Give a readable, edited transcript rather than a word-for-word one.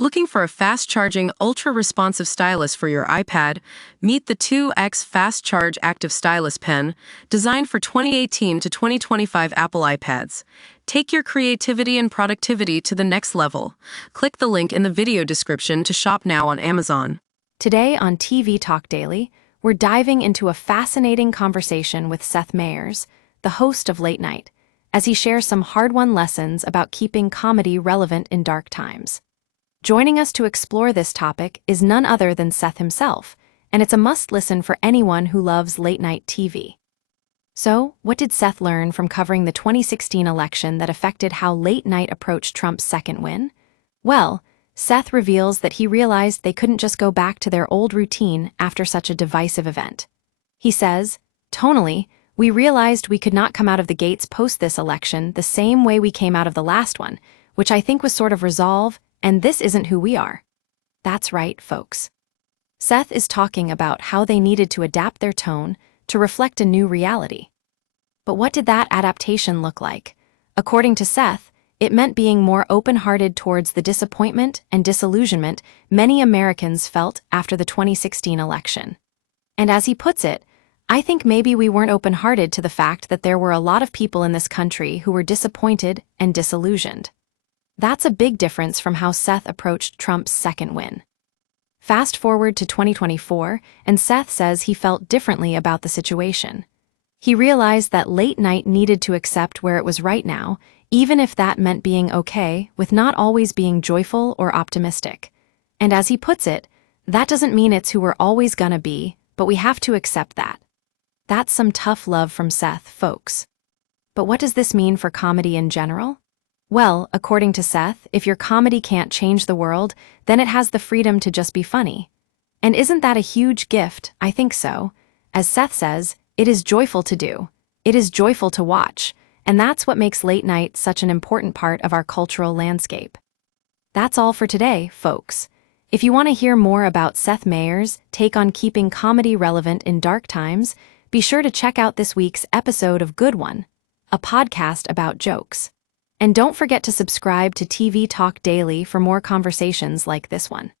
Looking for a fast-charging, ultra-responsive stylus for your iPad? Meet the 2X Fast Charge Active Stylus Pen, designed for 2018 to 2025 Apple iPads. Take your creativity and productivity to the next level. Click the link in the video description to shop now on Amazon. Today on TV Talk Daily, we're diving into a fascinating conversation with Seth Meyers, the host of Late Night, as he shares some hard-won lessons about keeping comedy relevant in dark times. Joining us to explore this topic is none other than Seth himself, and it's a must-listen for anyone who loves late-night TV. So, what did Seth learn from covering the 2016 election that affected how Late Night approached Trump's second win? Well, Seth reveals that he realized they couldn't just go back to their old routine after such a divisive event. He says, "Tonally, we realized we could not come out of the gates post this election the same way we came out of the last one, which I think was sort of resolve, and this isn't who we are." That's right, folks. Seth is talking about how they needed to adapt their tone to reflect a new reality. But what did that adaptation look like? According to Seth, it meant being more open-hearted towards the disappointment and disillusionment many Americans felt after the 2016 election. And as he puts it, "I think maybe we weren't open-hearted to the fact that there were a lot of people in this country who were disappointed and disillusioned." That's a big difference from how Seth approached Trump's second win. Fast forward to 2024, and Seth says he felt differently about the situation. He realized that Late Night needed to accept where it was right now, even if that meant being okay with not always being joyful or optimistic. And as he puts it, that doesn't mean it's who we're always gonna be, but we have to accept that. That's some tough love from Seth, folks. But what does this mean for comedy in general? Well, according to Seth, if your comedy can't change the world, then it has the freedom to just be funny. And isn't that a huge gift? I think so. As Seth says, it is joyful to do. It is joyful to watch. And that's what makes Late Night such an important part of our cultural landscape. That's all for today, folks. If you want to hear more about Seth Meyers' take on keeping comedy relevant in dark times, be sure to check out this week's episode of Good One, a podcast about jokes. And don't forget to subscribe to TV Talk Daily for more conversations like this one.